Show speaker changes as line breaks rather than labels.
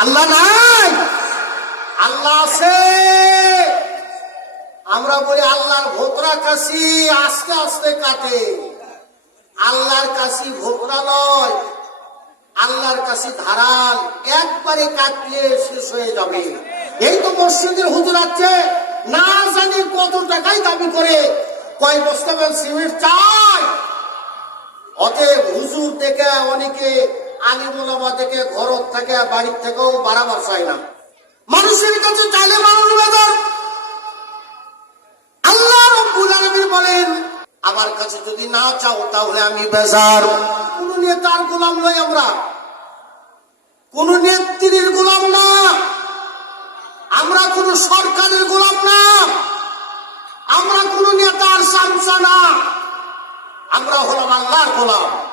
আল্লাহ নাই। আল্লাহ আছে। আমরা বলি আল্লাহর ভোতরা কাশি আস্তে আস্তে কাটে। আল্লাহর কাশি ভোতরা নয়। আল্লাহর কাছে ধারাল। একবারে কাটলে শেষ হয়ে যাবে। এই তো মসজিদের হুজুর আছে, না জানি কত টাকাই দাবি করে। কয় বস্তাবেন সিমেন্ট চাই। অতএব হুজুর থেকে অনেকে আলিমুলামা থেকে ঘর থেকে বাড়ির থেকেও বাড়াবার চাই না। মানুষের কাছে চাইলে মানুষ আল্লাহ রব্বুল বলেন, আমার কাছে যদি না চাও তাহলে আমি বেজার। কোন নেতার গোলাম নই আমরা। কোন নেত্রীর গোলাম না। আমরা কোন সরকারের গোলাম না। আমরা কোন নেতার সামসা না। আমরা হলাম আল্লাহর গোলাম।